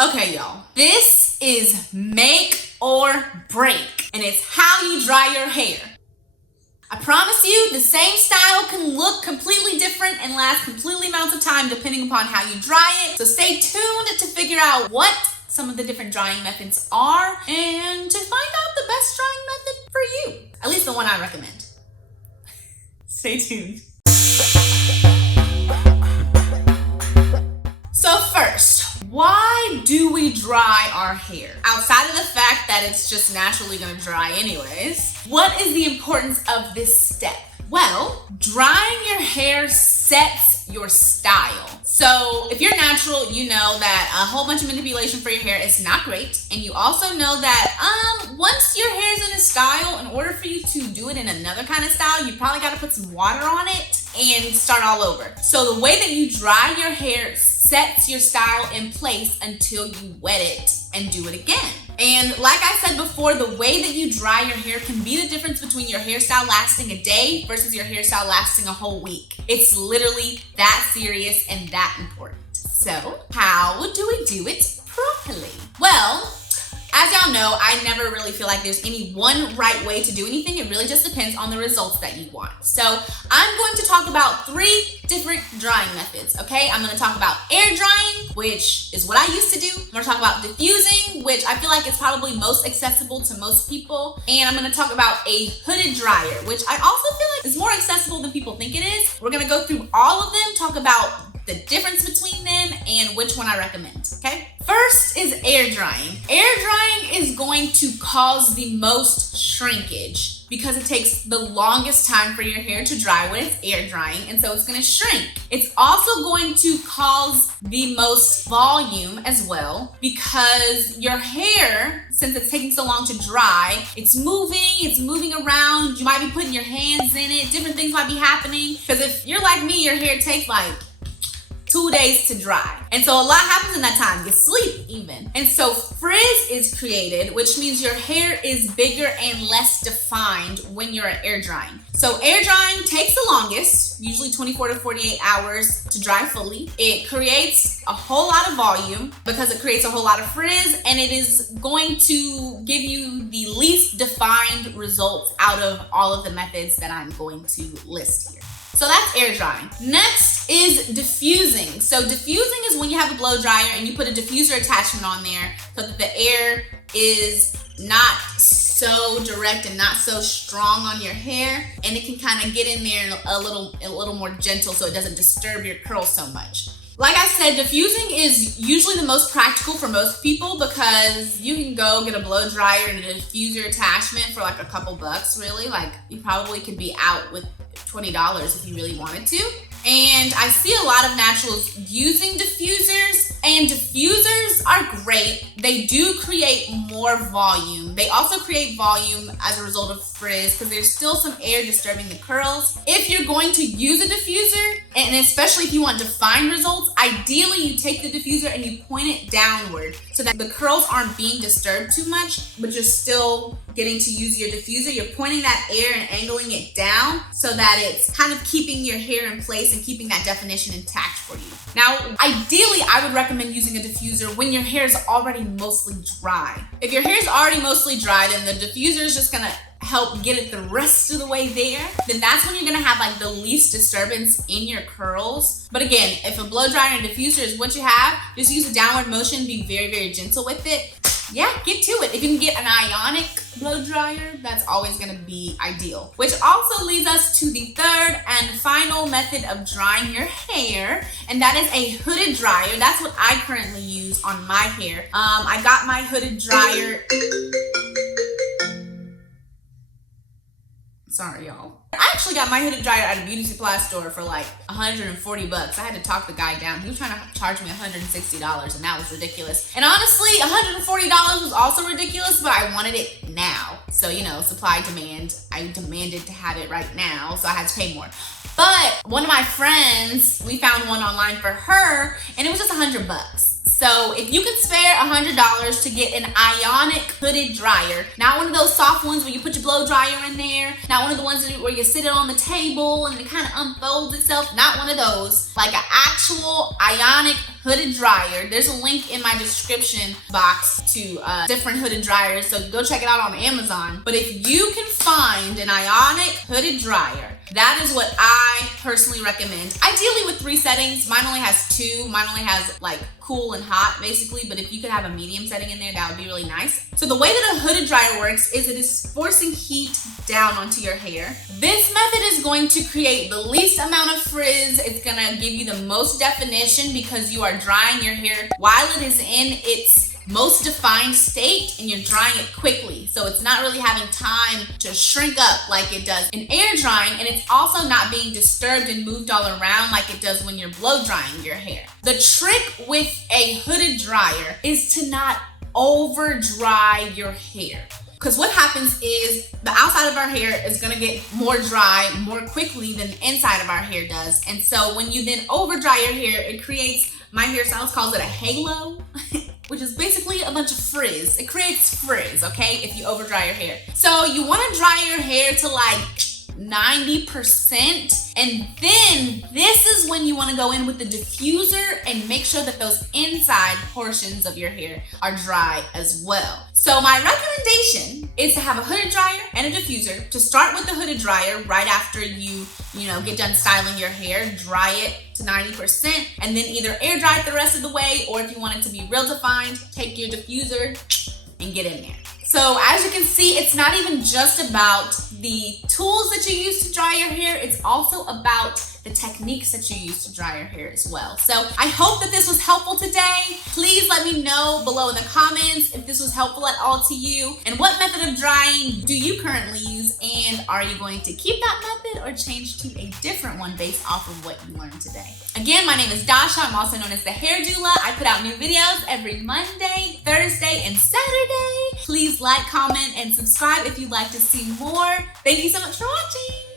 Okay, y'all, this is make or break, and it's how you dry your hair. I promise you, the same style can look completely different and last completely amounts of time depending upon how you dry it. So stay tuned to figure out what some of the different drying methods are and to find out the best drying method for you. At least the one I recommend. Stay tuned. So first, why do we dry our hair? Outside of the fact that it's just naturally gonna dry anyways, what is the importance of this step? Well, drying your hair sets your style. So if you're natural, you know that a whole bunch of manipulation for your hair is not great. And you also know that once your hair is in a style, in order for you to do it in another kind of style, you probably gotta put some water on it and start all over. So the way that you dry your hair sets your style in place until you wet it and do it again. And like I said before, the way that you dry your hair can be the difference between your hairstyle lasting a day versus your hairstyle lasting a whole week. It's literally that serious and that important. So how do we do it properly? Well, as y'all know, I never really feel like there's any one right way to do anything. It really just depends on the results that you want. So I'm going to talk about 3 different drying methods, okay? I'm gonna talk about air drying, which is what I used to do. I'm gonna talk about diffusing, which I feel like is probably most accessible to most people. And I'm gonna talk about a hooded dryer, which I also feel like is more accessible than people think it is. We're gonna go through all of them, talk about the difference between them and which one I recommend, okay? First is air drying. Air drying is going to cause the most shrinkage because it takes the longest time for your hair to dry when it's air drying, and so it's gonna shrink. It's also going to cause the most volume as well because your hair, since it's taking so long to dry, it's moving around, you might be putting your hands in it, different things might be happening. Because if you're like me, your hair takes like 2 days to dry. And so a lot happens in that time. You sleep even. And so frizz is created, which means your hair is bigger and less defined when you're air drying. So air drying takes the longest, usually 24 to 48 hours to dry fully. It creates a whole lot of volume because it creates a whole lot of frizz, and it is going to give you the least defined results out of all of the methods that I'm going to list here. So that's air drying. Next is diffusing. So diffusing is when you have a blow dryer and you put a diffuser attachment on there so that the air is not so direct and not so strong on your hair, and it can kind of get in there a little more gentle so it doesn't disturb your curls so much. Like I said, diffusing is usually the most practical for most people because you can go get a blow dryer and a diffuser attachment for like a couple bucks, really. Like you probably could be out with $20 if you really wanted to. And I see a lot of naturals using diffusers, and diffusers are great. They do create more volume. They also create volume as a result of frizz because there's still some air disturbing the curls. If you're going to use a diffuser, and especially if you want defined results, ideally you take the diffuser and you point it downward so that the curls aren't being disturbed too much, but you're still getting to use your diffuser. You're pointing that air and angling it down so that it's kind of keeping your hair in place and keeping that definition intact for you. Now, ideally, I would recommend using a diffuser when your hair is already mostly dry. If your hair is already mostly dry, then the diffuser is just gonna help get it the rest of the way there. Then that's when you're gonna have like the least disturbance in your curls. But again, if a blow dryer and diffuser is what you have, just use a downward motion, be very, very gentle with it. Yeah, get to it. If you can get an ionic blow dryer, that's always gonna be ideal. Which also leads us to the third and final method of drying your hair, and that is a hooded dryer. That's what I currently use on my hair. I got my hooded dryer. Sorry, y'all. I actually got my hooded dryer at a beauty supply store for like 140 bucks. I had to talk the guy down. He was trying to charge me $160, and that was ridiculous. And honestly, $140 was also ridiculous, but I wanted it now. So, you know, supply demand. I demanded to have it right now, so I had to pay more. But one of my friends, we found one online for her, and it was just 100 bucks. So if you can spare $100 to get an ionic hooded dryer, not one of those soft ones where you put your blow dryer in there, not one of the ones where you sit it on the table and it kind of unfolds itself, not one of those, like an actual ionic hooded dryer. There's a link in my description box to different hooded dryers, so go check it out on Amazon. But if you can find an ionic hooded dryer, that is what I personally recommend. Ideally with 3 settings. Mine only has 2. Mine only has like cool and hot basically, but if you could have a medium setting in there, that would be really nice. So the way that a hooded dryer works is it is forcing heat down onto your hair. This method is going to create the least amount of frizz. It's gonna give you the most definition because you are drying your hair while it is in its most defined state and you're drying it quickly. So it's not really having time to shrink up like it does in air drying, and it's also not being disturbed and moved all around like it does when you're blow drying your hair. The trick with a hooded dryer is to not over dry your hair. Because what happens is the outside of our hair is gonna get more dry more quickly than the inside of our hair does. And so when you then over dry your hair, it creates, my hairstylist calls it a halo, which is basically a bunch of frizz. It creates frizz, okay, if you over dry your hair. So you wanna dry your hair to like 90%, and then this is when you want to go in with the diffuser and make sure that those inside portions of your hair are dry as well. So my recommendation is to have a hooded dryer and a diffuser. To start with the hooded dryer right after you get done styling your hair, dry it to 90%, and then either air dry it the rest of the way, or if you want it to be real defined, take your diffuser and get in there. So as you can see, it's not even just about the tools that you use to dry your hair, it's also about the techniques that you use to dry your hair as well. So I hope that this was helpful today. Please let me know below in the comments if this was helpful at all to you, and what method of drying do you currently use, and are you going to keep that method or change to a different one based off of what you learned today? Again, my name is Dasha. I'm also known as the Hair Doula. I put out new videos every Monday, Thursday, and Saturday. Please like, comment, and subscribe if you'd like to see more. Thank you so much for watching.